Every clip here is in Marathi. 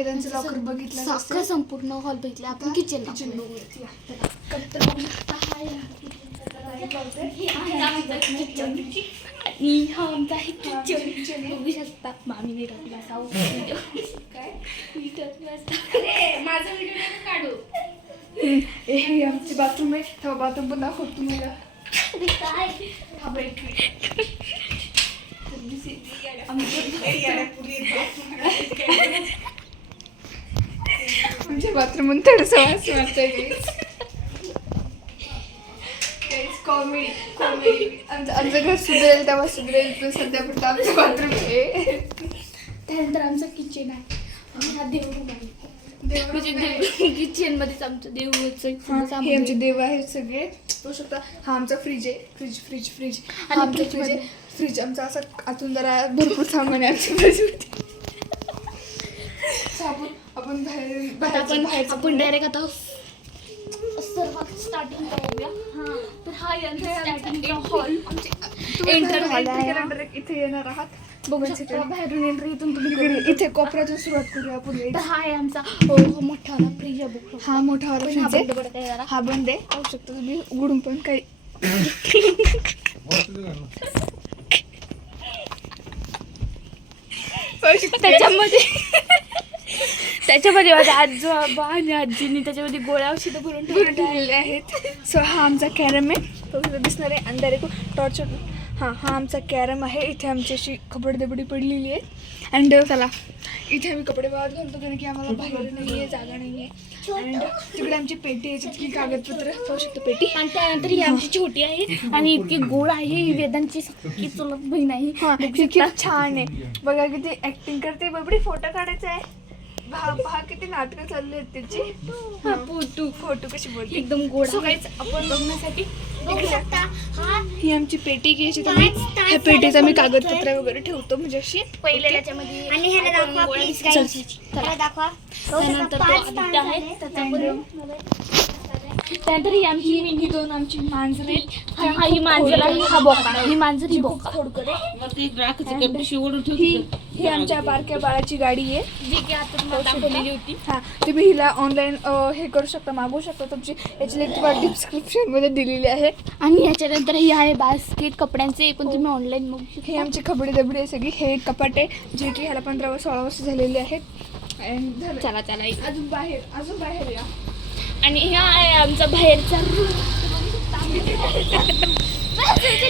वेदांचं लॉकर बघितलं अख्खा संपूर्ण हॉल बघितला आपण. किचन बघूया. आणि हा आमचा आहे किचन. बघू शकता मामी विराटला साऊ काय माझा व्हिडिओ काढू. हे आमची बाथरूम आहे. तेव्हा बाथरूम पण दाखवतो तुम्हाला. आमच्या बाथरूम थोडंसं वास वाटतंय. कॉमेडी आमचं घर सुधरेल तेव्हा सुधरेल. पण सध्या पण आमचं बाथरूम आहे. त्यानंतर आमचं किचन आहे आणि हा देवरूम आहे. म्हणजे किचन मध्येच आमचं देवरूमचं हे आमचे देव आहेत सगळे. बघू शकता. हा आमचा फ्रीज आहे. फ्रीज हा आमचा फ्रीज आहे. फ्रीज आमचा असं आतून जरा भरपूर सामान आहे आमच्या फ्रीजमध्ये. आपण डायरेक्ट आता सर्वात स्टार्टिंग करूया. तर हा स्टार्टिंगचा हॉल एंटर इथे येणार आहात. बघू शकता बाहेरून एंट्री इथून तुम्ही इथे कोपऱ्यातून सुरुवात करूया आपण. तर हा आहे आमचा मोठा फ्रीज आहे. हा मोठा वाला फ्रीज आहे. हा बंद आहे. पाहू शकता तुम्ही उघडून पण काही. त्याच्यामध्ये माझ्या आजोबा आणि आजींनी त्याच्यामध्ये गोळ्या औषधं भरून ठेवलेले आहेत. सो हा आमचा कॅरम आहे. दिसणार आहे अंधारे टॉर्च. हा आमचा कॅरम आहे. इथे आमची अशी कपडे पडलेली आहे. अँड चला इथे आम्ही कपडे वाळत घालतो कारण की आम्हाला बाहेर नाही आहे, जागा नाही आहे. अँड तिकडे आमची पेटी आहे जितकी कागदपत्र पाहू शकतो पेटी. आणि त्यानंतर ही आमची छोटी आहे आणि इतकी गोड आहे. ही वेदांची सख्खी चुलत बहीण आहे. खूप छान आहे. बघा किती ऍक्टिंग करते. बबडी फोटो काढायचा आहे. पहा किती नाटकं चालली आहेत त्याची. फोटो कशी बोलते एकदम गोड. आपण बघण्यासाठी ही आमची पेटी घ्यायची. ह्या पेटीत आम्ही कागदपत्र वगैरे ठेवतो म्हणजे अशी पहिले त्याच्यामध्ये. आणि ह्याला दाखवा प्लीज गाईस. ह्याला दाखवा. त्यानंतर तो आदित्य आहे. त्यानंतर ही आमची ही दोन आमची मांजरे. ही मांजर आहे. हा बोका. ही मांजर ही बोका. ही आमच्या बारक्या बाळाची गाडी आहे जी की आता दाखवलेली होती. तुम्ही हिला ऑनलाईन हे करू शकता, मागवू शकता. तुमची याची लिंक तुम्हाला डिस्क्रिप्शन मध्ये दिलेली आहे. आणि ह्याच्यानंतर ही आहे बास्केट कपड्यांचे. पण तुम्ही ऑनलाईन मागवू शकता. हे आमची खबडी दबडी आहे सगळी. हे एक कपाट आहे जे की ह्याला 15-16 वर्ष झालेले आहेत. चला अजून बाहेर या. आणि हा आहे आमचा बाहेरचा रूम.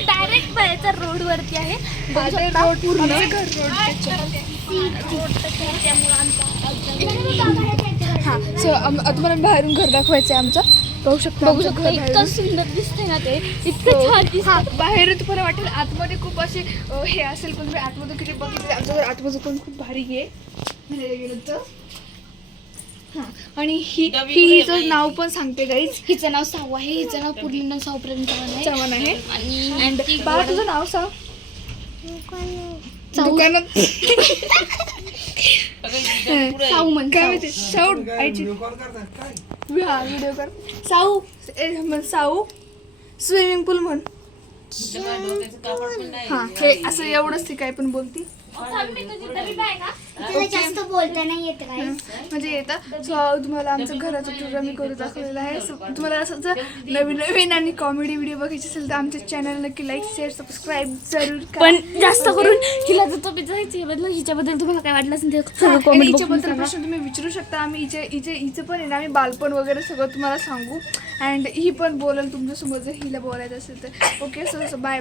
डायरेक्ट बाहेरचा रोड वरती आहे. तुम्हाला बाहेरून घर दाखवायचं आहे आमचं. बघू शकता. इतकं सुंदर दिसतंय ना ते. इतकं छान दिसतं. बाहेरून तुम्हाला वाटेल आतमध्ये खूप असे हे असेल पण तुम्ही आतमध्ये किती बघितले. आमचं घर आतमध्ये पण खूप भारी आहे म्हणायला गेलं तर. आणि हिचं नाव पण सांगते गाईज. हिचं नाव साऊ आहे. हिचं नाव पूर्ण नाव साऊप्रेम चव्हाण आहे. आणि बाळा तुझं नाव सांग. दुकानात साऊ म्हण. काय माहिती साऊ आईची व्हिडिओ कर. साऊ स्विमिंग पूल म्हण. हे असं एवढंच ती काय पण बोलती. जास्त बोलता नाही येत म्हणजे येतं. सो तुम्हाला आमचं घराचं टूर आम्ही करू दाखवलेलं आहे. तुम्हाला असं जर नवीन आणि कॉमेडी व्हिडिओ बघायचे असेल तर आमच्या चॅनल नक्की लाईक शेअर सबस्क्राईब जरूर करा. पण जास्त करून हिला जर तो हिच्याबद्दल तुम्हाला काय वाटलं असेल ते हिच्याबद्दल प्रश्न तुम्ही विचारू शकता. आम्ही हिचं पण आहे ना, आम्ही बालपण वगैरे सगळं तुम्हाला सांगू. अँड ही पण बोलेल तुमच्यासमोर जर हिला बोलायचं असेल तर. Okay so bye.